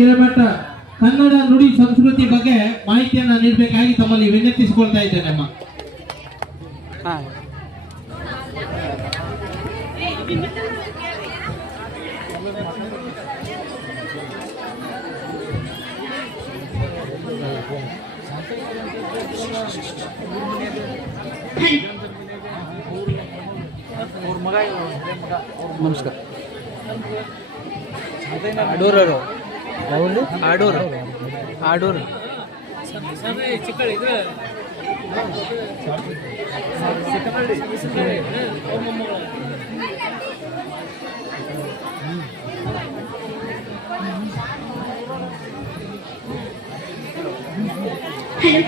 ಹಿರೇಮಠ ಕನ್ನಡ ನುಡಿ ಸಂಸ್ಕೃತಿ ಬಗ್ಗೆ ಮಾಹಿತಿಯನ್ನು ನೀಡಬೇಕಾಗಿ ತಮ್ಮಲ್ಲಿ ವಿನಂತಿಸಿಕೊಳ್ತಾ ಇದ್ದೇನೆ ಅಮ್ಮ. ನಮಸ್ಕಾರ. ಆಡೂರವರು ಆಡೂರು ಆಡೂರು ಹಲೋ,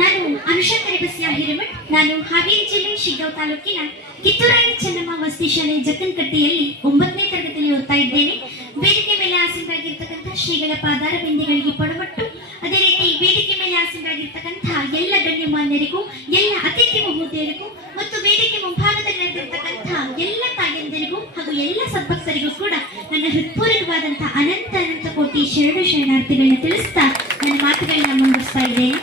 ನಾನು ಅನುಷಾ ಕರಿಬಸ್ಯ ಹಿರೇಮಠ್. ನಾನು ಹಾವೇರಿ ಜಿಲ್ಲೆ ಶಿಗ್ಗಾಂವ್ ತಾಲೂಕಿನ ಕಿತ್ತೂರಾಣಿ ಚೆನ್ನಮ್ಮ ವಸತಿ ಶಾಲೆ ಜಕ್ಕನಕಟ್ಟೆಯಲ್ಲಿ 9ನೇ ತರಗತಿಯಲ್ಲಿ ಓದ್ತಾ ಇದ್ದೇನೆ. ವೇದಿಕೆ ಮೇಲೆ ಆಸೀನರಾಗಿರ್ತಕ್ಕಂಥ ಶ್ರೀಗಳ ಪಾದಾರ ಬಿಂದಿಗಳಿಗೆ ಪಡಮಟ್ಟು, ಅದೇ ರೀತಿ ವೇದಿಕೆ ಮೇಲೆ ಆಸೀನರಾಗಿರ್ತಕ್ಕಂಥ ಎಲ್ಲ ಗಣ್ಯಮಾನ್ಯರಿಗೂ, ಎಲ್ಲ ಅತಿಥಿ ಮಹೋದಯರಿಗೂ ಮತ್ತು ವೇದಿಕೆ ಮುಂಭಾಗದಲ್ಲಿ ನಡೆದಿರ್ತಕ್ಕಂಥ ಎಲ್ಲ ತಾಯಂದಿರಿಗೂ ಹಾಗೂ ಎಲ್ಲ ಸದ್ಭಕ್ತರಿಗೂ ಕೂಡ ನನ್ನ ಹೃತ್ಪೂರ್ವಕವಾದಂತಹ ಅನಂತ ಅನಂತ ಕೋಟಿ ಶರಣಾರ್ಥಿಗಳನ್ನ ತಿಳಿಸ್ತಾ ನನ್ನ ಮಾತುಗಳನ್ನ ಮುಂದುವರಿಸ್ತಾ ಇದ್ದೇನೆ.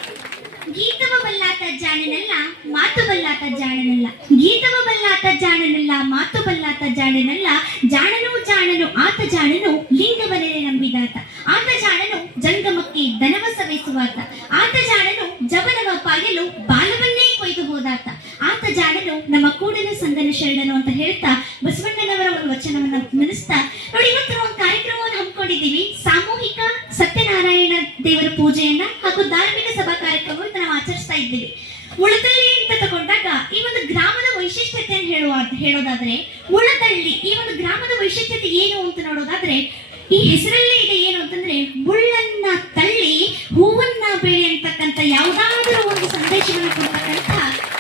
ಗೀತವ ಬಲ್ಲಾತ ಜಾಣನಲ್ಲ, ಮಾತು ಬಲ್ಲಾತ ಜಾಣನಲ್ಲ. ಗೀತವ ಬಲ್ಲಾತ ಜಾಣನಲ್ಲ, ಮಾತು ಬಲ್ಲಾತ ಜಾಣನಲ್ಲ. ಜಾಣನು ಜಾಣನು ಆತ ಜಾಣನು, ಲಿಂಗವನೇ ನಂಬಿದಾತ. ಆತ ಜಾಣನು ಜಂಗಮಕ್ಕೆ ದನವ ಸವೆಸುವಾತ. ಆತ ಜಾಣನು ಜವನವ ಪಾಯಲು ಬಾಲವನ್ನೇ ಕೊಯ್ದು ಹೋದಾತ. ಆತ ಜಾಣನು ನಮ್ಮ ಕೂಡಲ ಸಂಗನ ಶರಣನು ಅಂತ ಹೇಳ್ತಾ ಬಸವಣ್ಣನವರ ಒಂದು ವಚನವನ್ನ ನೆನೆಸ್ತಾ ನೋಡಿ, ಇವತ್ತು ಒಂದು ಕಾರ್ಯಕ್ರಮವನ್ನು ಹಮ್ಮಿಕೊಂಡಿದ್ದೀವಿ. ಸಾಮೂಹಿಕ ಸತ್ಯನಾರಾಯಣ ದೇವರ ಪೂಜೆಯನ್ನ ಹಾಗೂ ಧಾರ್ಮಿಕ ಸಭಾ ಕಾರ್ಯಕ್ರಮವನ್ನು ನಾವು ಆಚರಿಸ್ತಾ ಇದ್ದೀವಿ. ಉಳದಳ್ಳಿ ಅಂತ ತಗೊಂಡಾಗ ಈ ಒಂದು ಗ್ರಾಮದ ವೈಶಿಷ್ಟ್ಯತೆಯನ್ನು ಹೇಳೋದಾದ್ರೆ, ಉಳದಳ್ಳಿ ಈ ಒಂದು ಗ್ರಾಮದ ವೈಶಿಷ್ಟ್ಯತೆ ಏನು ಅಂತ ನೋಡೋದಾದ್ರೆ, ಈ ಹೆಸರಲ್ಲೇ ಇದೆ. ಏನು ಅಂತಂದ್ರೆ, ಮುಳ್ಳನ್ನ ತಳ್ಳಿ ಹೂವನ್ನ ಬೆಳೆ ಅಂತಕ್ಕಂಥ ಯಾವುದಾದ್ರೂ ಒಂದು ಸಂದೇಶವನ್ನು ಕೊಡ್ತಕ್ಕಂಥ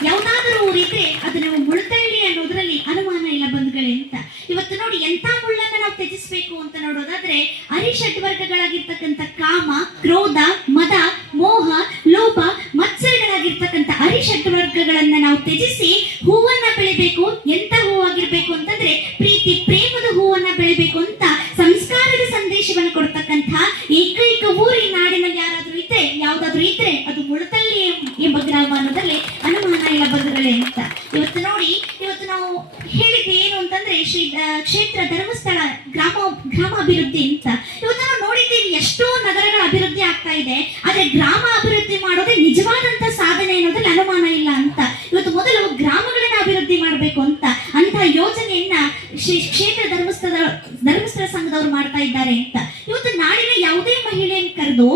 ಯಾವುದಾದ್ರೂ ಊರಿದ್ರೆ ಅದು ನಾವು ಮುಳ್ತಳ್ಳಿ ಅನ್ನೋದ್ರಲ್ಲಿ ಅನುಮಾನ ಇಲ್ಲ ಬಂಧುಗಳೇ ಅಂತ. ಇವತ್ತು ನೋಡಿ, ಎಂತ ಮುಳ್ಳನ್ನ ನಾವು ತ್ಯಜಿಸಬೇಕು ಅಂತ ನೋಡೋದಾದ್ರೆ, ಅರಿಷಡ್ವರ್ಗಗಳಾಗಿರ್ತಕ್ಕಂಥ ಕಾಮ, ಕ್ರೋಧ, ಮದ, ಮೋಹ, ಲೋಭ, ಮತ್ಸರಗಳಾಗಿರ್ತಕ್ಕಂಥ ಅರಿಷಡ್ವರ್ಗಗಳನ್ನ ನಾವು ತ್ಯಜಿಸಿ ಹೂವನ್ನ ಬೆಳಿಬೇಕು. ಎಂತ ಹೂವಾಗಿರ್ಬೇಕು ಅಂತಂದ್ರೆ, ಪ್ರೀತಿ ಪ್ರೇಮದ ಹೂವನ್ನ ಬೆಳಿಬೇಕು ಅಂತ ಸಂಸ್ಕಾರದ ಸಂದೇಶವನ್ನು ಕೊಡ್ತಕ್ಕಂಥ ಏಕೈಕ ಊರು ಈ ನಾಡಿನಲ್ಲಿ ಯಾವ್ದಾದ್ರು ಇದ್ರೆ ಅದು ಮುಳತಳ್ಳಿ ಎಂಬ ಗ್ರಾಮ ಅನ್ನೋದ್ರಲ್ಲಿ ಅನುಮಾನ ಇಲ್ಲ ಬಂಧುಗಳೇ ಅಂತ. ಇವತ್ತು ನೋಡಿ, ಇವತ್ತು ನಾವು ಹೇಳಿದ್ವಿ ಏನು ಅಂತಂದ್ರೆ, ಕ್ಷೇತ್ರ ಧರ್ಮಸ್ಥಳ ಗ್ರಾಮಾಭಿವೃದ್ಧಿ ಅಂತ. ಇವತ್ತು ನಾವು ನೋಡಿದ್ದೀವಿ ಎಷ್ಟೋ ನಗರಗಳ ಅಭಿವೃದ್ಧಿ ಆಗ್ತಾ ಇದೆ, ಆದ್ರೆ ಗ್ರಾಮ ಅಭಿವೃದ್ಧಿ ಮಾಡೋದೇ ನಿಜವಾದಂತ ಸಾಧನೆ ಅನ್ನೋದ್ರಲ್ಲಿ ಅನುಮಾನ ಇಲ್ಲ ಅಂತ. ಇವತ್ತು ಮೊದಲು ಗ್ರಾಮಗಳನ್ನ ಅಭಿವೃದ್ಧಿ ಮಾಡಬೇಕು ಅಂತ ಯೋಜನೆಯನ್ನ ಕ್ಷೇತ್ರ ಧರ್ಮಸ್ಥಳ ಸಂಘದವರು ಮಾಡ್ತಾ ಇದ್ದಾರೆ ಅಂತ. ಇವತ್ತು ನಾಡಿನ ಯಾವುದೇ ಮಹಿಳೆಯನ್ನು ಕರೆದು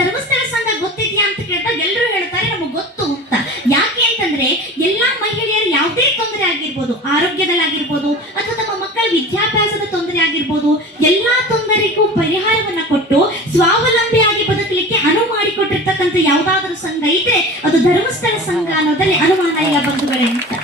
ಧರ್ಮಸ್ಥಳ ಸಂಘ ಗೊತ್ತಿದ್ಯಾ ಅಂತ ಕೇಳಿದಾಗ ಎಲ್ಲರೂ ಹೇಳ್ತಾರೆ ನಮಗೆ ಗೊತ್ತು ಅಂತ. ಯಾಕೆ ಅಂತಂದ್ರೆ, ಎಲ್ಲಾ ಮಹಿಳೆಯರು ಯಾವುದೇ ತೊಂದರೆ ಆಗಿರ್ಬೋದು, ಆರೋಗ್ಯದಲ್ಲಾಗಿರ್ಬೋದು ಅಥವಾ ತಮ್ಮ ಮಕ್ಕಳ ವಿದ್ಯಾಭ್ಯಾಸದ ತೊಂದರೆ ಆಗಿರ್ಬೋದು, ಎಲ್ಲಾ ತೊಂದರೆಗೂ ಪರಿಹಾರವನ್ನ ಕೊಟ್ಟು ಸ್ವಾವಲಂಬಿಯಾಗಿ ಬದುಕಲಿಕ್ಕೆ ಅನುವು ಮಾಡಿಕೊಟ್ಟಿರ್ತಕ್ಕಂಥ ಯಾವುದಾದ್ರೂ ಸಂಘ ಇದ್ರೆ ಅದು ಧರ್ಮಸ್ಥಳ ಸಂಘ ಅನ್ನೋದ್ರಲ್ಲಿ ಅನುಮಾನ ಇಲ್ಲ ಬಂಧುಗಳೇ ಅಂತ.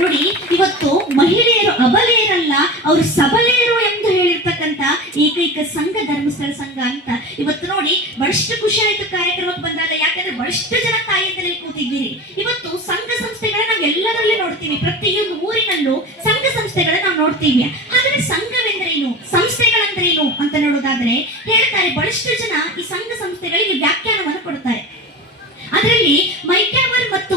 ನೋಡಿ, ಇವತ್ತು ಮಹಿಳೆಯರು ಅಬಲೆಯರಲ್ಲ, ಅವರು ಸಬಲೆಯರು ಎಂದು ಹೇಳಿರ್ತಕ್ಕಂಥ ಏಕೈಕ ಸಂಘ ಧರ್ಮಸ್ಥಳ ಸಂಘ ಅಂತ. ಇವತ್ತು ನೋಡಿ, ಬಹಳಷ್ಟು ಖುಷಿ ಆಯ್ತು ಕಾರ್ಯಕ್ರಮಕ್ಕೆ ಬಂದಾಗ. ಯಾಕಂದ್ರೆ ಬಹಳಷ್ಟು ಜನ ತಾಯಿಯಂದ್ರಲ್ಲಿ ಕೂತಿದ್ದೀರಿ. ಇವತ್ತು ಸಂಘ ಸಂಸ್ಥೆಗಳನ್ನ ನಾವು ಎಲ್ಲರಲ್ಲೇ ನೋಡ್ತೀವಿ, ಪ್ರತಿಯೊಂದು ಊರಿನಲ್ಲೂ ಸಂಘ ಸಂಸ್ಥೆಗಳನ್ನ ನಾವು ನೋಡ್ತೀವಿ. ಹಾಗಾದ್ರೆ ಸಂಘವೆಂದ್ರೇನು, ಸಂಸ್ಥೆಗಳಂದ್ರೇನು ಅಂತ ನೋಡೋದಾದ್ರೆ ಹೇಳ್ತಾರೆ, ಬಹಳಷ್ಟು ಜನ ಈ ಸಂಘ ಸಂಸ್ಥೆಗಳಿಗೆ ವ್ಯಾಖ್ಯಾನವನ್ನು ಕೊಡ್ತಾರೆ. ಅದರಲ್ಲಿ ಮೈಕ್ಯಾವರ್ ಮತ್ತು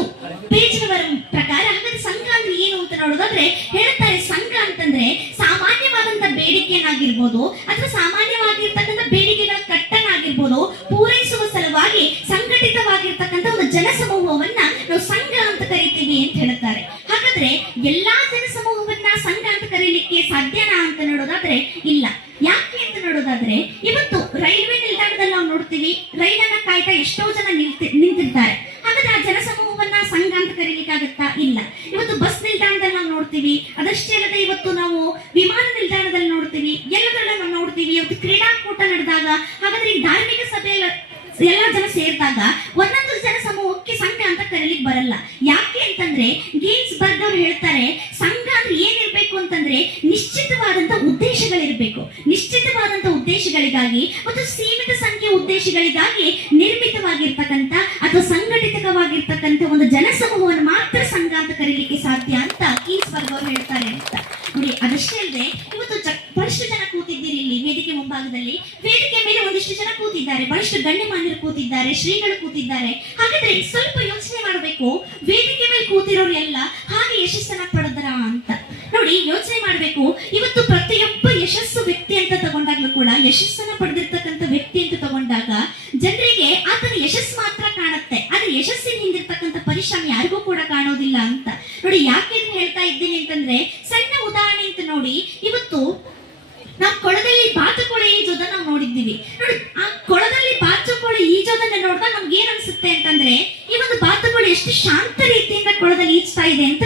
ಪೇಜ್ನವರ ಪ್ರಕಾರ ಹಾಗಾದ್ರೆ ಸಂಘ ಅಂದ್ರೆ ಏನು ಅಂತ ನೋಡೋದಾದ್ರೆ ಹೇಳ್ತಾರೆ, ಸಂಘ ಅಂತಂದ್ರೆ ಸಾಮಾನ್ಯವಾದಂತ ಬೇಡಿಕೆಯನ್ನಾಗಿರ್ಬೋದು ಅಥವಾ ಸಾಮಾನ್ಯವಾಗಿರ್ತಕ್ಕಂಥ ಬೇಡಿಕೆಗಳ ಕಟ್ಟನಾಗಿರ್ಬೋದು ಪೂರೈಸುವ ಸಲುವಾಗಿ ಸಂಘಟಿತವಾಗಿರ್ತಕ್ಕಂಥ ಒಂದು ಜನಸಮೂಹವನ್ನ ನಾವು ಸಂಘ ಅಂತ ಕರಿತೀವಿ ಅಂತ ಹೇಳ್ತಾರೆ. ಹಾಗಾದ್ರೆ ಎಲ್ಲಾ ಜನಸಮೂಹವನ್ನ ಸಂಘ ಅಂತ ಕರೀಲಿಕ್ಕೆ ಸಾಧ್ಯನಾ ಅಂತ ನೋಡೋದಾದ್ರೆ ಇಲ್ಲ. ಯಾಕೆ ಅಂತ ನೋಡೋದಾದ್ರೆ, ಇವತ್ತು ರೈಲ್ವೆ ನಿಲ್ದಾಣದಲ್ಲಿ ನಾವು ನೋಡ್ತೀವಿ, ರೈಲನ್ನ ಕಾಯ್ತಾ ಎಷ್ಟೋ ಜನ ನಿಂತಿರ್ತಾರೆ. ಹಾಗಾದ್ರೆ ಆ ಜನಸಮೂಹವನ್ನ ಸಂಘ ಅಂತ ಕರೀಲಿಕ್ಕಾಗತ್ತಾ? ಇಲ್ಲ. ಇವತ್ತು ಬಸ್ ನಿಲ್ದಾಣದಲ್ಲಿ ನಾವು ನೋಡ್ತೀವಿ, ಅದಷ್ಟೇ ಅಲ್ಲದೆ ಇವತ್ತು ನಾವು ವಿಮಾನ ನಿಲ್ದಾಣದಲ್ಲಿ ನೋಡ್ತೀವಿ, ಎಲ್ಲದರಲ್ಲೂ ನಾವು ನೋಡ್ತೀವಿ. ಇವತ್ತು ಕ್ರೀಡಾಕೂಟ ನಡೆದಾಗ, ಹಾಗಾದ್ರೆ ಈ ಧಾರ್ಮಿಕ ಸಭೆಯಲ್ಲಿ ಎಲ್ಲ ಜನ ಸೇರಿದಾಗ ಒಂದೊಂದು ಜನ ಸಮೂಹಕ್ಕೆ ಸಂಘ ಅಂತ ಕರೀಲಿಕ್ಕೆ ಬರಲ್ಲ. ಯಾಕೆ ಅಂತಂದ್ರೆ, ಗೀನ್ಸ್ಬರ್ಗ್ ಅವ್ರು ಹೇಳ್ತಾರೆ, ಸಂಘ ಅಂದ್ರೆ ಏನಿರ್ಬೇಕು ಅಂತಂದ್ರೆ ನಿಶ್ಚಿತವಾದಂತ ಉದ್ದೇಶಗಳಿರ್ಬೇಕು. ನಿಶ್ಚಿತವಾದಂತ ಉದ್ದೇಶಗಳಿಗಾಗಿ ಮತ್ತು ಸೀಮಿತ ಸಂಖ್ಯೆ ಉದ್ದೇಶಗಳಿಗಾಗಿ ನಿರ್ಮಿತವಾಗಿರ್ತಕ್ಕಂಥ ಅಥವಾ ಸಂಘಟಿತವಾಗಿರ್ತಕ್ಕಂಥ ಒಂದು ಜನಸಮೂಹವನ್ನು ಮಾತ್ರ ಸಂಘ ಅಂತ ಕರೀಲಿಕ್ಕೆ ಸಾಧ್ಯ ಅಂತ ಗೀನ್ಸ್ಬರ್ಗ್ ಅವ್ರು ಹೇಳ್ತಾರೆ ಅಂತ. ನೋಡಿ, ಅದಷ್ಟೇ ಅಲ್ಲದೆ ಇವತ್ತು ಬಹಳಷ್ಟು ಜನ ಕೂತಿದ್ದೀರಿ ಇಲ್ಲಿ ವೇದಿಕೆ ಮುಂಭಾಗದಲ್ಲಿ. ವೇದಿಕೆ ಮೇಲೆ ಒಂದಿಷ್ಟು ಜನ ಕೂತಿದ್ದಾರೆ, ಬಹಳಷ್ಟು ಗಣ್ಯಮಾನ್ಯರು ಕೂತಿದ್ದಾರೆ, ಶ್ರೀಗಳು ಕೂತಿದ್ದಾರೆ. ಹಾಗಾದ್ರೆ ಸ್ವಲ್ಪ ಯೋಚನೆ ಮಾಡಬೇಕು, ವೇದಿಕೆ ಮೇಲೆ ಕೂತಿರೋರು ಎಲ್ಲ ಹಾಗೆ ಯಶಸ್ಸನ್ನ ಪಡೆದ್ರ ಅಂತ ನೋಡಿ. ಯೋಚನೆ ಮಾಡಬೇಕು. ಇವತ್ತು ಪ್ರತಿಯೊಬ್ಬ ಯಶಸ್ಸು ವ್ಯಕ್ತಿ ಅಂತ ತಗೊಂಡಾಗ್ಲೂ ಕೂಡ, ಯಶಸ್ಸನ್ನ ಪಡೆದಿರ್ತಕ್ಕಂಥ ವ್ಯಕ್ತಿ ಅಂತ ತಗೊಂಡಾಗ ಜನರಿಗೆ ಆತನ ಯಶಸ್ಸು ಮಾತ್ರ ಕಾಣುತ್ತೆ, ಆದ್ರೆ ಯಶಸ್ಸಿನ ಹಿಂದಿರ್ತಕ್ಕಂಥ ಪರಿಶ್ರಮ ಯಾರಿಗೂ ಕೂಡ ಕಾಣೋದಿಲ್ಲ ಅಂತ ನೋಡಿ. ಯಾಕೆ ಹೇಳ್ತಾ ಇದ್ದೀನಿ ಅಂತಂದ್ರೆ, ಸಣ್ಣ ಉದಾಹರಣೆ ಅಂತ ನೋಡಿ. ಇವತ್ತು ನಾವು ಕೊಳದಲ್ಲಿ ಬಾತುಕೋಳಿ ಈಜೋದನ್ನ ನಾವು ನೋಡಿದ್ದೀವಿ ನೋಡಿ. ಆ ಕೊಳದಲ್ಲಿ ಬಾತುಕೋಳಿ ಈಜೋದನ್ನ ನೋಡಿದಾಗ ನಮ್ಗೆ ಏನ್ ಅನ್ಸುತ್ತೆ ಅಂತಂದ್ರೆ, ಈ ಒಂದು ಬಾತುಕೋಳಿ ಎಷ್ಟು ಶಾಂತ ರೀತಿಯಿಂದ ಕೊಳದಲ್ಲಿ ಈಜ್ತಾ ಇದೆ ಅಂತ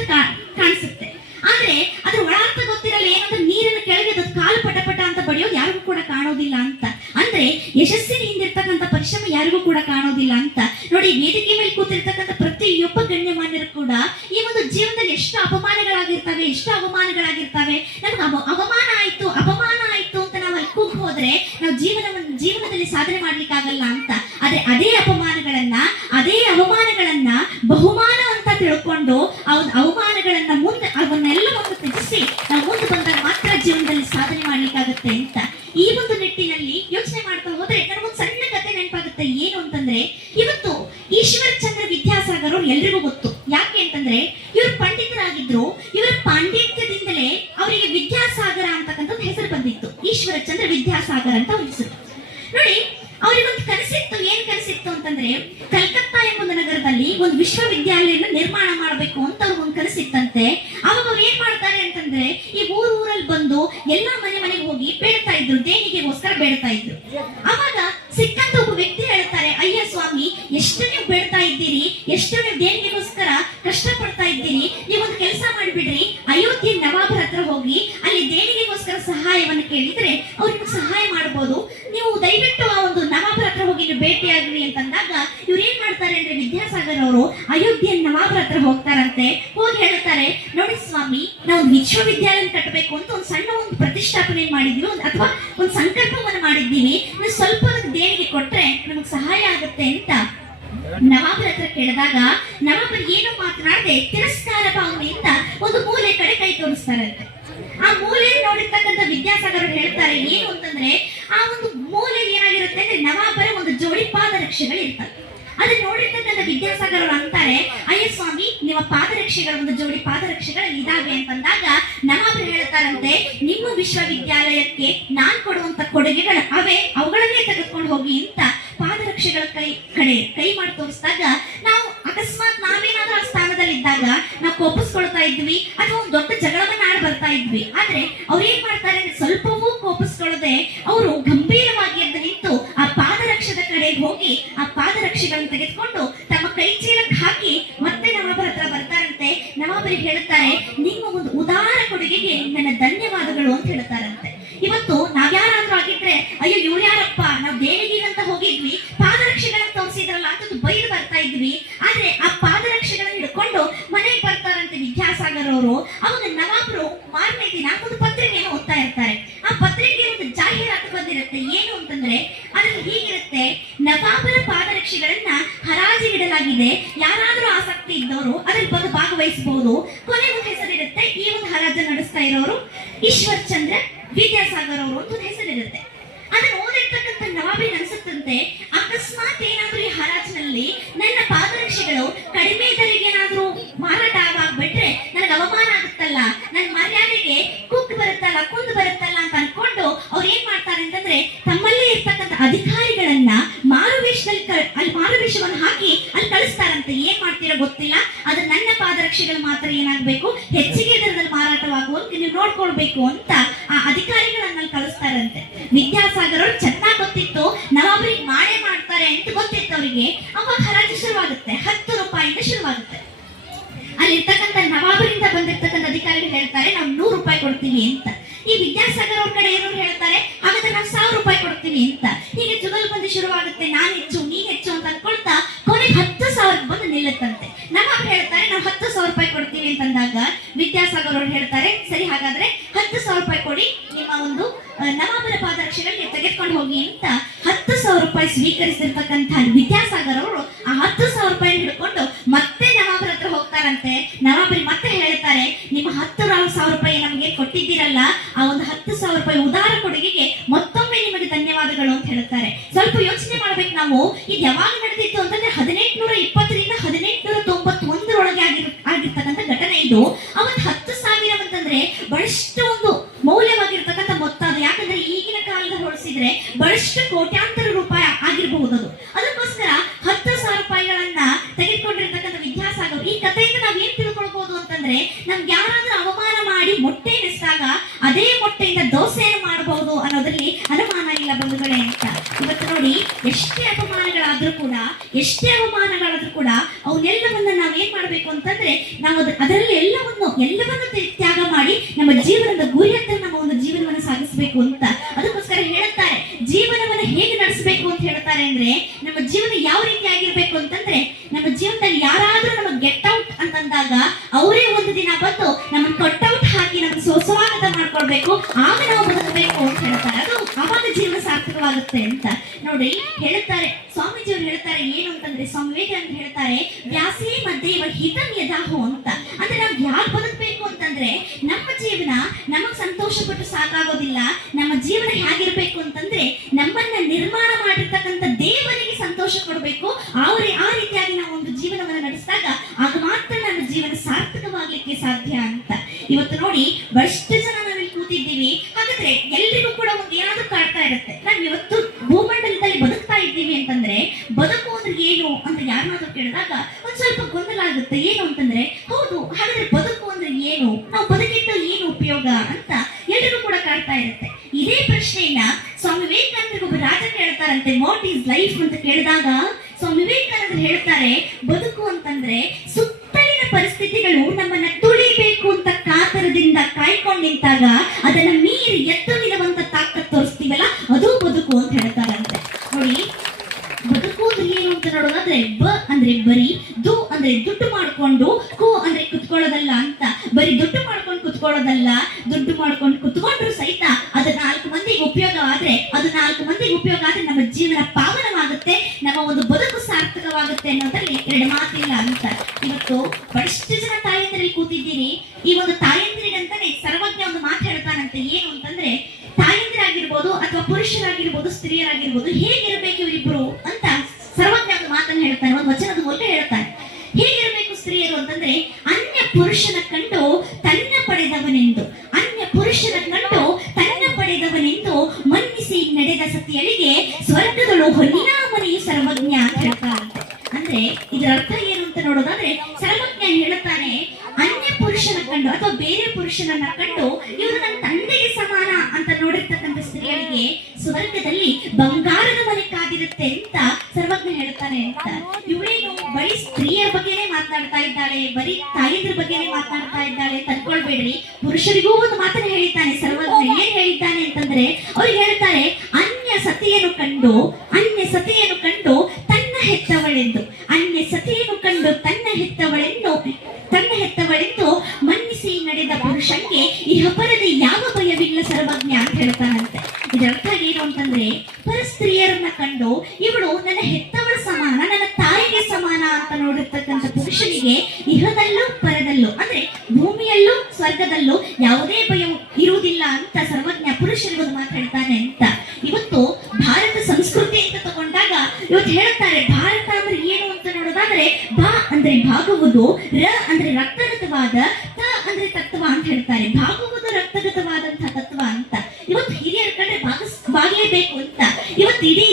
ಕಾಣಿಸುತ್ತೆ. ಆದ್ರೆ ಅದ್ರ ಒಳಾರ್ಥ ಗೊತ್ತಿರಲ್ಲ, ಏನಂದ್ರೆ ನೀರಿನ ಕೆಳಗೆ ಅದ್ ಕಾಲು ಪಟ ಅಂತ ಬಡಿಯೋದು ಯಾರಿಗೂ ಕೂಡ ಕಾಣೋದಿಲ್ಲ ಅಂತ. ಅಂದ್ರೆ ಯಶಸ್ಸಿನ ಹಿಂದಿರ್ತಕ್ಕಂಥ ಪರಿಶ್ರಮ ಯಾರಿಗೂ ಕೂಡ ಕಾಣೋದಿಲ್ಲ ಅಂತ ನೋಡಿ. ವೇದಿಕೆ ಮೇಲೆ ಕೂತಿರ್ತಕ್ಕಂಥ ಪ್ರತಿಯೊಬ್ಬ ಗಣ್ಯಮಾನ್ಯರು ಕೂಡ ಈ ಒಂದು ಜೀವನದಲ್ಲಿ ಎಷ್ಟು ಅವಮಾನಗಳಾಗಿರ್ತವೆ. ನಮ್ಗೆ ಅವಮಾನ ಆಯ್ತು ಅಂತ ನಾವು ಅಲ್ಲಿ ಕೂಗ್ ಹೋದ್ರೆ ನಾವು ಜೀವನದಲ್ಲಿ ಸಾಧನೆ ಮಾಡ್ಲಿಕ್ಕಾಗಲ್ಲ ಅಂತ. ಆದ್ರೆ ಅದೇ ಅವಮಾನಗಳನ್ನ ಬಹುಮಾನ ಅಂತ ತಿಳ್ಕೊಂಡು ಅವಮಾನಗಳನ್ನ ಅವನ್ನೆಲ್ಲ ತ್ಯಜಿಸಿ ನಾವು ಮುಂದೆ ಬಂದಾಗ ಮಾತ್ರ ಜೀವನದಲ್ಲಿ ಸಾಧನೆ ಮಾಡ್ಲಿಕ್ಕಾಗತ್ತೆ ಅಂತ. ಈ ಒಂದು ನಿಟ್ಟಿನಲ್ಲಿ ಯೋಚನೆ ಮಾಡ್ತಾ ಹೋದ್ರೆ ನನಗೊಂದು ಸಣ್ಣ ಕತೆ ನೆನಪಾಗುತ್ತೆ. ಏನು ಅಂತಂದ್ರೆ, ಇವತ್ತು ಈಶ್ವರ್ ಚಂದ್ರ ವಿದ್ಯಾಸಾಗರ್ ಅವ್ರು ಎಲ್ರಿಗೂ ಗೊತ್ತು. ಯಾಕೆ ಅಂತಂದ್ರೆ ಇವರು ಪಂಡಿತರಾಗಿದ್ರು. ಇವರ ಪಾಂಡಿತ್ಯದಿಂದಲೇ ಅವರಿಗೆ ವಿದ್ಯಾಸಾಗರ ಅಂತಕ್ಕಂಥದ್ದು ಹೆಸರು ಬಂದಿತ್ತು. ಈಶ್ವರ ಚಂದ್ರ ವಿದ್ಯಾಸಾಗರ್ ಅಂತ ಅವ್ರ ಹೆಸರು ನೋಡಿ. ಅವರಿಗೊಂದು ಕನಸಿತ್ತು. ಏನ್ ಕನಸಿತ್ತು ಅಂತಂದ್ರೆ, ಕಲ್ಕತ್ತಾ ಎಂಬ ನಗರದಲ್ಲಿ ಒಂದು ವಿಶ್ವವಿದ್ಯಾಲಯನ ನಿರ್ಮಾಣ ಮಾಡಬೇಕು ಅಂತ ಅವ್ರಿಗೊಂದು ಕನಸಿತ್ತಂತೆ. ಅವಾಗ ಅವ್ರು ಏನ್ ಮಾಡ್ತಾರೆ ಅಂತಂದ್ರೆ, ಈ ಊರಲ್ಲಿ ಬಂದು ಎಲ್ಲಾ ಮನೆಗೆ ಹೋಗಿ ಬೇಡ್ತಾ ಇದ್ರು, ದೇಣಿಗೆಗೋಸ್ಕರ ಬೇಡ್ತಾ ಇದ್ರು. ಅವಾಗ ಸಿಕ್ಕಂತ ಒಬ್ಬ ವ್ಯಕ್ತಿ ಹೇಳ್ತಾರೆ, ಅಯ್ಯ ಸ್ವಾಮಿ, ಎಷ್ಟು ನೀವು ಬೇಡ್ತಾ ಇದ್ದೀರಿ, ಎಷ್ಟು ನೀವು ದೇಣಿಗೆಗೋಸ್ಕರ ಕಷ್ಟ ಪಡ್ತಾ ಇದ್ದೀರಿ, ನೀವೊಂದು ಕೆಲಸ ಮಾಡಿಬಿಡ್ರಿ, ಅಯೋಧ್ಯೆ ನವಾಬರ ಹತ್ರ ಹೋಗಿ ಅಲ್ಲಿ ದೇಣಿಗೆಗೋಸ್ಕರ ಸಹಾಯವನ್ನು ಕೇಳಿದ್ರೆ ಅವ್ರಿಗೆ ಸಹಾಯ ಮಾಡಬಹುದು, ನೀವು ದಯವಿಟ್ಟು ಆ ಒಂದು ನವಾಬರ ಹತ್ರ ಹೋಗಿ ನೀವು ಭೇಟಿಯಾಗ್ರಿ ಅಂತಂದಾಗ ಇವ್ರು ಏನ್ ಮಾಡ್ತಾರೆ ಅಂದ್ರೆ, ವಿದ್ಯಾಸಾಗರ್ ಅವರು ಅಯೋಧ್ಯೆ ನವಾಬರ ಹತ್ರ ಹೋಗ್ತಾರಂತೆ. ಹೋಗಿ ಹೇಳ್ತಾರೆ, ನೋಡಿ ಸ್ವಾಮಿ, ನಾವು ಒಂದು ವಿಶ್ವವಿದ್ಯಾಲಯ ಕಟ್ಟಬೇಕು ಅಂತ ಒಂದು ಸಣ್ಣ ಒಂದು ಪ್ರತಿಷ್ಠಾಪನೆ ಮಾಡಿದೀವಿ, ಅಥವಾ ಒಂದು ಸಂಕಲ್ಪವನ್ನು ಮಾಡಿದ್ದೀವಿ, ನೀವು ಸ್ವಲ್ಪ ದೇಣಿಗೆ ಕೊಟ್ರೆ ನಮಗೆ ಸಹಾಯ ಆಗುತ್ತೆ ಅಂತ ನವಾಬರ ಹತ್ರ ಕೇಳಿದಾಗ ನವಾಬರ್ ಏನು ಮಾತನಾಡದೆ ತಿರಸ್ಕಾರ ಭಾವನೆಯಿಂದ ಒಂದು ಮೂಲೆ ಕಡೆ ಕೈ ತೋರಿಸ್ತಾರಂತೆ. ಆ ಮೂಲೆ ನೋಡಿರ್ತಕ್ಕಂಥ ವಿದ್ಯಾಸಾಗರ್ ಹೇಳ್ತಾರೆ ಏನು ಅಂತಂದ್ರೆ, ಆ ಒಂದು ಮೂಲೆ ಏನಾಗಿರುತ್ತೆ ಅಂದ್ರೆ ನವಾಬರ ಒಂದು ಜೋಡಿ ಪಾದರಕ್ಷೆಗಳು ಇರ್ತವೆ. ಅದನ್ನ ನೋಡಿರ್ತಕ್ಕಂಥ ವಿದ್ಯಾಸಾಗರ್ ಅವರು ಅಂತಾರೆ, ಅಯ್ಯ ಸ್ವಾಮಿ, ನಿಮ್ಮ ಪಾದರಕ್ಷೆಗಳ ಒಂದು ಜೋಡಿ ಪಾದರಕ್ಷೆಗಳು ಇದಾವೆ ಅಂತಂದಾಗ ನವಾಬರು ಹೇಳ್ತಾರಂತೆ, ನಿಮ್ಮ ವಿಶ್ವವಿದ್ಯಾಲಯಕ್ಕೆ ನಾನ್ ಕೊಡುವಂತ ಕೊಡುಗೆಗಳು ಅವುಗಳನ್ನೇ ತೆಗೆದುಕೊಂಡು ಹೋಗಿ ಅಂತ ಪಾದರಕ್ಷೆಗಳ ಕೈ ಮಾಡಿ ತೋರಿಸಿದಾಗ, ನಾವು ಅಕಸ್ಮಾತ್ ನಾವೇನಾದ್ರೂ ಆ ಸ್ಥಾನದಲ್ಲಿ ಇದ್ದಾಗ ನಾವು ಕೋಪಿಸ್ಕೊಳ್ತಾ ಇದ್ವಿ ಅಥವಾ ಒಂದು ದೊಡ್ಡ ಜಗಳವನ್ನ ಆಡ್ ಬರ್ತಾ ಇದ್ವಿ. ಆದ್ರೆ ಅವ್ರು ಏನ್ ಮಾಡ್ತಾರೆ ಅಂದ್ರೆ, ಸ್ವಲ್ಪವೂ ಕೋಪಿಸ್ಕೊಳ್ಳದೆ ಅವರು ಗಂಭೀರವಾಗಿ ಎದ್ದು ನಿಂತು ಆ ಪಾದರಕ್ಷದ ಕಡೆ ಹೋಗಿ ಆ ಪಾದರಕ್ಷೆಗಳನ್ನು ತೆಗೆದುಕೊಂಡು ತಮ್ಮ ಕೈ ಚೀಲಕ್ಕೆ ಹಾಕಿ ಮತ್ತೆ ನವಾಬರ ಹತ್ರ ಬರ್ತಾರಂತೆ. ನವಾಬರಿಗೆ ಹೇಳ್ತಾರೆ, ನಿಮ್ಮ ಒಂದು ಉದಾರ ಕೊಡುಗೆಗೆ ನನ್ನ ಧನ್ಯವಾದಗಳು ಅಂತ ಹೇಳ್ತಾರಂತೆ. ಇವತ್ತು ನಾವ್ಯಾರಾದ್ರೂ ಆಗಿದ್ರೆ, ಅಯ್ಯೋ ಇವ್ರು ಯಾರಪ್ಪ, ನಾವು ದೇಣಿಗೆಗಂತ ಹೋಗಿದ್ವಿ, ಪಾದರಕ್ಷೆಗಳನ್ನ ತೋರಿಸಿದ್ರಲ್ಲ ಅಂತ ಬೈದು ಬರ್ತಾ ಇದ್ವಿ. ಆದ್ರೆ ಆ ಪಾದರಕ್ಷೆಗಳನ್ನ ಹಿಡ್ಕೊಂಡು ಮನೆಗೆ ಬರ್ತಾರಂತೆ ವಿದ್ಯಾಸಾಗರ್ ಅವರು. ಅವಾಗ ನವಾಬರು ಮಾರನೇ ದಿನ ಒಂದು ಪತ್ರಿಕೆಯನ್ನು ಓದ್ತಾ ಇರ್ತಾರೆ. ಆ ಪತ್ರಿಕೆ ಒಂದು ಜಾಹೀರಾತು ಬಂದಿರುತ್ತೆ. ಏನು ಅಂತಂದ್ರೆ, ಅದ್ರಲ್ಲಿ ಹೀಗಿರುತ್ತೆ, ನವಾಬರ ಪಾದರಕ್ಷೆಗಳನ್ನ ಹರಾಜಿಗಿಡಲಾಗಿದೆ, ಯಾರಾದ್ರೂ ಆಸಕ್ತಿ ಇದ್ದವರು ಅದ್ರಲ್ಲಿ ಬಂದು ಭಾಗವಹಿಸಬಹುದು. ಕೊನೆಗೂ ಹೆಸರಿರುತ್ತೆ, ಈ ಒಂದು ಹರಾಜು ನಡೆಸ್ತಾ ಇರೋರು ಈಶ್ವರ್ ಚಂದ್ರ ವಿದ್ಯಾಸಾಗರ್ ಅವರು ಅಂತ ಹೆಸರಿರುತ್ತೆ. ಅದನ್ನ ಓದಿರ್ತಕ್ಕಂಥ ನವಾಬಿಗೆ ಅನ್ಸುತ್ತಂತೆ, ಅಕಸ್ಮಾತ್ ಏನಾದ್ರೂ ಈ ಹರಾಜಿನಲ್ಲಿ ನನ್ನ ಪಾದರಕ್ಷೆಗಳು ಕಡಿಮೆ ದರಿಗೆ ಏನಾದ್ರೂ ಮಾರಾಟ ಆಗ್ಬಿಟ್ರೆ ನನಗೆ ಅವಮಾನ ಆಗುತ್ತಲ್ಲ, ನನ್ನ ಮರ್ಯಾದೆಗೆ ಕುಂದು ಬರುತ್ತಲ್ಲ ಅಂತ ಅನ್ಕೊಂಡು ಅವ್ರು ಏನ್ ಮಾಡ್ತಾರೆ ಅಂತಂದ್ರೆ, ತಮ್ಮಲ್ಲೇ ಇರ್ತಕ್ಕಂಥ ಅಧಿಕಾರಿಗಳನ್ನ ಮಾರುವೇಷವನ್ನು ಹಾಕಿ ಅಲ್ಲಿ ಕಳಿಸ್ತಾರಂತೆ. ಏನ್ ಮಾಡ್ತೀರೋ ಗೊತ್ತಿಲ್ಲ, ಅದು ನನ್ನ ಪಾದರಕ್ಷೆಗಳು ಮಾತ್ರ ಏನಾಗ್ಬೇಕು, ಹೆಚ್ಚಿಗೆ ದರದಲ್ಲಿ ಮಾರಾಟವಾಗುವಂತೆ ನೀವು ನೋಡ್ಕೊಳ್ಬೇಕು ಅಂತ ಆ ಅಧಿಕಾರಿಗಳನ್ನ ಕಳಿಸ್ತಾರಂತೆ. ವಿದ್ಯಾಸಾಗರ್ ಅವ್ರು ಚೆನ್ನಾಗಿ ಗೊತ್ತಿತ್ತು, ನವಾಬರಿಗೆ ಮಾಡ್ತಾರೆ ಅಂತ ಗೊತ್ತಿತ್ತು ಅವರಿಗೆ. ಅವಾಗ ಹರಾಜು ಶುರುವಾಗುತ್ತೆ, 10 ರೂಪಾಯಿಂದ ಶುರುವಾಗುತ್ತೆ. ಅಲ್ಲಿರ್ತಕ್ಕಂಥ ನವಾಬರಿಂದ ಬಂದಿರ್ತಕ್ಕಂಥ ಅಧಿಕಾರಿಗಳು ಹೇಳ್ತಾರೆ, ನಾವು 100 ರೂಪಾಯಿ ಕೊಡ್ತೀವಿ ಅಂತ. ಈ ವಿದ್ಯಾಸಾಗರ್ ಅವ್ರ ಕಡೆ ಏನೋ ಹೇಳ್ತಾರೆ, ಹಾಗಾದ್ರೆ ನಾವು 1000 ರೂಪಾಯಿ ಕೊಡ್ತೀವಿ ಅಂತ. ಹೀಗೆ ಜುಗಲ್ಬಂದಿ ಶುರುವಾಗುತ್ತೆ, ನಾನ್ ಹೆಚ್ಚು ನೀನ್ ಹೆಚ್ಚು ಅಂತ ಅನ್ಕೊಳ್ತಾ ಕೊನೆಗೆ 10,000 ಬಂದು ನಿಲ್ಲುತ್ತಂತೆ. ನವಾಬ್ ಹೇಳ್ತಾರೆ, ನಾವು 10,000 ರೂಪಾಯಿ ಕೊಡ್ತೀವಿ ಅಂತಂದಾಗ ವಿದ್ಯಾಸಾಗರ್ ಅವ್ರು ಹೇಳ್ತಾರೆ, ಸರಿ ಹಾಗಾದ್ರೆ 10,000 ರೂಪಾಯಿ ಕೊಡಿ, ನಿಮ್ಮ ಒಂದು ನವಾಬರ ಪಾದರಕ್ಷೆಗಳನ್ನ ತೆಗೆದುಕೊಂಡು ಹೋಗಿ ಅಂತ 10,000 ರೂಪಾಯಿ ಸ್ವೀಕರಿಸಿರ್ತಕ್ಕಂಥ ವಿದ್ಯಾಸಾಗರ್ ಅವರು ಆ 10,000 ರೂಪಾಯಿ ಹಿಡ್ಕೊಂಡು ಮತ್ತೆ ನವಾಬರ ಹತ್ರ ಹೋಗ್ತಾರಂತೆ. ನವಾಬರಿಗೆ ಮತ್ತೆ ಹೇಳ್ತಾರೆ, ನಿಮ್ಮ 10,000 ರೂಪಾಯಿ ನಮ್ಗೆ ಕೊಟ್ಟಿದ್ದೀರಲ್ಲ, ಆ ಒಂದು 10,000 ರೂಪಾಯಿ ಉದಾರ ಕೊಡುಗೆಗೆ ಮತ್ತೊಂದು ಅವಮಾನಗಳು ಅಂತ ಹೇಳ್ತಾರೆ. ಸ್ವಲ್ಪ ಯೋಚನೆ ಮಾಡ್ಬೇಕು ನಾವು. ಇದು ಯಾವಾಗ ನಡೆದಿತ್ತು ಅಂತಂದ್ರೆ 1820ರಿಂದ 1891 ಆಗಿರ್ತಕ್ಕಂಥ ಘಟನೆ ಇದು. ಅವತ್ತು 10,000 ಅಂತಂದ್ರೆ ಬಹಳಷ್ಟು ಒಂದು ಮೌಲ್ಯವಾಗಿರ್ತಕ್ಕಂಥ ಮೊತ್ತ ಅದು. ಯಾಕಂದ್ರೆ ಈಗಿನ ಕಾಲದ ಹೋಲಿಸಿದ್ರೆ ಬಹಳಷ್ಟು ಕೋಟ್ಯಾಂತರ ರೂಪಾಯಿ ಆಗಿರಬಹುದು ಅದು. ಅದಕ್ಕೋಸ್ಕರ 10,000 ರೂಪಾಯಿಗಳನ್ನ ತೆಗೆದುಕೊಂಡಿರ್ತಕ್ಕಂಥ ವಿದ್ಯಾಸಾಗರ್ ಈ ಕಥೆಯಿಂದ ನಾವ್ ಏನ್ ತಿಳ್ಕೊಳ್ಬಹುದು ಅಂತಂದ್ರೆ, ನಮ್ಗೆ ಯಾರಾದ್ರೂ ಅವಮಾನ ಮಾಡಿ ಮೊಟ್ಟೆ ನೆನೆಸಿದಾಗ ಅದೇ ಮೊಟ್ಟೆಯಿಂದ ದೋಸೆಯನ್ನು ಮಾಡಬಹುದು ಅನ್ನೋದ್ರಲ್ಲಿ ಅನುಮಾನ ಇಲ್ಲ ಬಂಧುಗಳೇ ಅಂತ. ಇವತ್ತು ನೋಡಿ, ಎಷ್ಟೇ ಅವಮಾನಗಳಾದ್ರೂ ಕೂಡ ಅವನ್ನೆಲ್ಲವನ್ನ ನಾವ್ ಏನ್ ಮಾಡ್ಬೇಕು ಅಂತಂದ್ರೆ, ನಾವು ಅದರಲ್ಲಿ ಎಲ್ಲವನ್ನು ತ್ಯಾಗ ಮಾಡಿ ನಮ್ಮ ಜೀವನದ ಗುರಿ ಹತ್ರ ನಮ್ಮ ಒಂದು ಜೀವನವನ್ನು ಸಾಗಿಸಬೇಕು ಅಂತ. ಅದಕ್ಕೋಸ್ಕರ ಹೇಳುತ್ತಾರೆ, ಜೀವನವನ್ನು ಹೇಗೆ ನಡೆಸಬೇಕು ಅಂತ ಹೇಳ್ತಾರೆ ಅಂದ್ರೆ, ನಮ್ಮ ಜೀವನ ಯಾವ ರೀತಿ ಆಗಿರ್ಬೇಕು ಅಂತಂದ್ರೆ, ನಮ್ಮ ಜೀವನದಲ್ಲಿ ಯಾರಾದ್ರೂ ನಮಗೆ ಗೆಟ್ ಔಟ್ ಅಂತಂದಾಗ ಅವರೇ ಒಂದು ದಿನ ಬಂದು ನಮ್ಮನ್ನು ಕಟ್ಔಟ್ ಹಾಕಿ ನಮ್ಗೆ ಸ್ವಾಗತ ಮಾಡ್ಕೊಳ್ಬೇಕು, ಆಗ ನಾವು ಬದುಕಬೇಕು ಅಂತ ಹೇಳ್ತಾರೆ. ಅದು ಅವಾಗ ಜೀವನ ಸಾರ್ಥಕವಾಗುತ್ತೆ ಅಂತ ನೋಡಿ ಹೇಳ್ತಾರೆ. ಸ್ವಾಮೀಜಿಯವರು ಹೇಳ್ತಾರೆ ಏನು ಅಂತಂದ್ರೆ, ಸ್ವಾಮಿ ವಿವೇಕಾನಂದ ಹೇಳ್ತಾರೆ, ವ್ಯಾಸೇ ಮಧ್ಯವ ಹಿತಂ ಯದಾಹು ಅಂತ. ಅಂದ್ರೆ ನಾವು ಯಾರು ಬದುಕಬೇಕು ಅಂತಂದ್ರೆ, ನಮ್ಮ ಜೀವನ ನಮಗ್ ಸಂತೋಷ ಪಟ್ಟು ಸಾಕಾಗೋದಿಲ್ಲ. ನಮ್ಮ ಜೀವನ ಹೇಗಿರ್ಬೇಕು ಅಂತಂದ್ರೆ, ನಮ್ಮನ್ನ ನಿರ್ಮಾಣ ಮಾಡಿರ್ತಕ್ಕಂಥ ದೇವರಿಗೆ ಸಂತೋಷ ಕೊಡಬೇಕು. ಆ ರೀತಿಯಾಗಿ ನಾವು ಒಂದು ಜೀವನವನ್ನು ನಡೆಸಿದಾಗ ಆಗ ಮಾತ್ರ ನಮ್ಮ ಜೀವನ ಸಾರ್ಥಕವಾಗ್ಲಿಕ್ಕೆ ಸಾಧ್ಯ ಅಂತ. ಇವತ್ತು ನೋಡಿ, ಬಹಳಷ್ಟು ಜನ ನಾವಿಲ್ಲಿ ಕೂತಿದ್ದೀವಿ. ಹಾಗಾದ್ರೆ ಎಲ್ರಿಗೂ ಕೂಡ ಒಂದು ಏನಾದ್ರೂ ಕಾಡ್ತಾ ಇರುತ್ತೆ. ನಾವು ಇವತ್ತು ಭೂಮಂಡಲದಲ್ಲಿ ಬದುಕ್ತಾ ಇದ್ದೀವಿ ಅಂತಂದ್ರೆ, ಬದುಕು ಅಂದ್ರೆ ಏನು ಅಂತ ಯಾರನ್ನಾದ್ರೂ ಕೇಳಿದಾಗ ಒಂದ್ ಸ್ವಲ್ಪ ಗೊಂದಲ ಆಗುತ್ತೆ. ಏನು ಅಂತಂದ್ರೆ, ಹೌದು, ಹಾಗಾದ್ರೆ ಬದುಕು ಅಂದ್ರೆ ಏನು, ನಾವು ಬದುಕಿದ್ದು ಏನು ಉಪಯೋಗ ಅಂತ ಎಲ್ರಿಗೂ ಕೂಡ ಕಾಡ್ತಾ ಇರುತ್ತೆ. ಇದೇ ಪ್ರಶ್ನೆಯನ್ನ ಸ್ವಾಮಿ ವಿವೇಕಾನಂದರಿಗೆ ಒಬ್ಬ ರಾಜ ಕೇಳ್ತಾರಂತೆ, ವಾಟ್ ಈಸ್ ಲೈಫ್ ಅಂತ ಕೇಳಿದಾಗ ಸ್ವಾಮಿ ವಿವೇಕಾನಂದರು ಹೇಳ್ತಾರೆ, ಬದುಕು ಅಂತಂದ್ರೆ ಸುತ್ತಲಿನ ಪರಿಸ್ಥಿತಿಗಳು ನಮ್ಮನ್ನ ತುಳಿಬೇಕು ಅಂತ ಕಾತರದಿಂದ ಕಾಯ್ಕೊಂಡು ನಿಂತಾಗ ಅದನ್ನ ಮೀರಿ ಎದ್ದು ನಿಲ್ಲುವಂತ ತಾಕತ್ ತೋರಿಸ್ತೀವಲ್ಲ, ಅದು ಬದುಕು ಅಂತ ಹೇಳ್ತಾರಂತೆ. ನೋಡಿ, ಬದುಕು ಅಂದ್ರೆ ಏನು ಅಂತ ನೋಡೋದಾದ್ರೆ, ಬ ಅಂದ್ರೆ ಬರೀ, ದು ಅಂದ್ರೆ ದುಡ್ಡು ಮಾಡ್ಕೊಂಡು, ಕು ಅಂದ್ರೆ ಕುತ್ಕೊಳ್ಳೋದಲ್ಲ ಅಂತ. ಬರೀ ದುಡ್ಡು ಮಾಡ್ಕೊಂಡು ಕುತ್ಕೊಳ್ಳೋದಲ್ಲ, ದುಡ್ಡು ಮಾಡ್ಕೊಂಡು ಕುತ್ಕೊಂಡ್ರು ಸಹಿತ ಅದು 4 ಮಂದಿಗೆ ಉಪಯೋಗ ಆದ್ರೆ ನಮ್ಮ ಜೀವನ ಪಾವನವಾಗುತ್ತೆ, ನಮ್ಮ ಒಂದು ಬದುಕು ಸಾರ್ಥಕವಾಗುತ್ತೆ ಅನ್ನೋದ್ರಲ್ಲಿ 2 ಮಾತಿಲ್ಲ ಅಂತ. ಇವತ್ತು ಬಹಳಷ್ಟು ಜನ ತಾಯಂದಿರಲ್ಲಿ ಕೂತಿದ್ದೀನಿ. ಈ ಒಂದು ತಾಯಂದಿರಿಗಂತಾನೆ ಸರ್ವಜ್ಞ ಒಂದು ಮಾತು ಹೇಳ್ತಾನಂತೆ. ಏನು ಅಂತಂದ್ರೆ, ತಾಯಂದಿರಾಗಿರ್ಬೋದು ಅಥವಾ ಪುರುಷರಾಗಿರ್ಬೋದು ಸ್ತ್ರೀಯರಾಗಿರ್ಬೋದು, ಹೇಗಿರ್ಬೇಕು ಇವರಿಬ್ರು ಅಂತ ಸರ್ವಜ್ಞ ಒಂದು ಮಾತನ್ನು ಹೇಳ್ತಾನೆ. ಒಂದು ವಚನದ ಮೂಲಕ ಹೇಳ್ತಾನೆ, ಹೇಗಿರಬೇಕು ಸ್ತ್ರೀಯರು ಅಂತಂದ್ರೆ, ಅನ್ಯ ಪುರುಷನ ಕಂಡು ತನ್ನ ಪಡೆದವನೆಂದು ಮನ್ನಿಸಿ ನಡೆದ ಸತಿಯಳಿಗೆ ಸ್ವರ್ಗದಳು ಹೊನ್ನಿನ ಮನೆಯು ಸರ್ವಜ್ಞ ಅಂತ ಹೇಳ್ತಾರಂತೆ. ಅಂದ್ರೆ ಇದರ ಅರ್ಥ ಏನು ಅಂತ ನೋಡೋದಾದ್ರೆ, ಸರ್ವಜ್ಞ ಹೇಳುತ್ತಾನೆ, ಅನ್ಯ ಪುರುಷನ ಕಂಡು ಅಥವಾ ಬೇರೆ ಪುರುಷನನ್ನ ಕಂಡು ಇವರು ನನ್ನ ತಂದೆಗೆ ಸಮಾನ ಅಂತ ನೋಡಿರ್ತಕ್ಕಂಥ ಸ್ತ್ರೀಯರಿಗೆ ಸ್ವರ್ಗದಲ್ಲಿ ಬಂಗಾರದ ಮನೆ ಕಾದಿರುತ್ತೆ ಅಂತ ಸರ್ವಜ್ಞ ಹೇಳ್ತಾನೆ ಅಂತ. ಇವಳೇನು ಬರೀ ಸ್ತ್ರೀಯರ ಬಗ್ಗೆನೇ ಮಾತನಾಡ್ತಾ ಇದ್ದಾಳೆ, ಬರೀ ತಾಯಂದ್ರ ಬಗ್ಗೆನೇ ಮಾತನಾಡ್ತಾ ಇದ್ದಾಳೆ ಅಂತ ಅನ್ಕೊಳ್ಬೇಡ್ರಿ. ಪುರುಷರಿಗೂ ಒಂದು ಮಾತನ್ನ ಹೇಳಿದ್ದಾನೆ ಸರ್ವಜ್ಞ. ಏನ್ ಹೇಳಿದ್ದಾನೆ ಅಂತಂದ್ರೆ, ಅವ್ರಿಗೆ ಹೇಳ್ತಾರೆ, ಅನ್ಯ ಸತಿಯನ್ನು ಕಂಡು ತನ್ನ ಹೆತ್ತವಳೆಂದು ಮನ್ನಿಸಿ ನಡೆದ ಪುರುಷಕ್ಕೆ ಇಹಪರದೆ ಯಾವ ಭಯವಿಲ್ಲ ಸರ್ವಜ್ಞ ಅಂತ ಹೇಳ್ತಾನಂತೆ. ಇದರ್ಥ ಏನು ಅಂತಂದ್ರೆ, ಪರಸ್ತ್ರೀಯರನ್ನ ಕಂಡು ಇವಳು ನನ್ನ ಹೆತ್ತವಳ ಸಮಾನ, ನನ್ನ ತಾಯಿಗೆ ಸಮಾನ ಅಂತ ನೋಡಿರ್ತಕ್ಕಂಥ ಪುರುಷನಿಗೆ ಇಹದಲ್ಲೂ ಪರದಲ್ಲೂ ಅಂದ್ರೆ ಭೂಮಿಯಲ್ಲೂ ಸ್ವರ್ಗದಲ್ಲೂ ಯಾವುದೇ ಭಯ ಇರುವುದಿಲ್ಲ ಅಂತ ಸರ್ವಜ್ಞ ಪುರುಷರಿಗೊಂದು ಮಾತಾಡ್ತಾನೆ ಅಂತ. ಇವತ್ತು ಭಾರತ ಸಂಸ್ಕೃತಿ ಅಂತ ತಗೊಂಡಾಗ ಇವತ್ತು ಹೇಳ್ತಾರೆ, ಭಾರತ ಅಂದ್ರೆ ಏನು ಅಂತ ನೋಡೋದಾದ್ರೆ, ಬಾ ಅಂದ್ರೆ ಭಾಗುವುದು, ರ ಅಂದ್ರೆ ರಕ್ತಗತವಾದ, ತ ಅಂದ್ರೆ ತತ್ವ ಅಂತ ಹೇಳ್ತಾರೆ. ಭಾಗುವುದು ರಕ್ತಗತವಾದಂತಹ ತತ್ವ ಅಂತ. ಇವತ್ತು ಹಿರಿಯರ ಕಡೆ ಭಾಗಲೇಬೇಕು ಅಂತ ಇವತ್ತು ಇಡೀ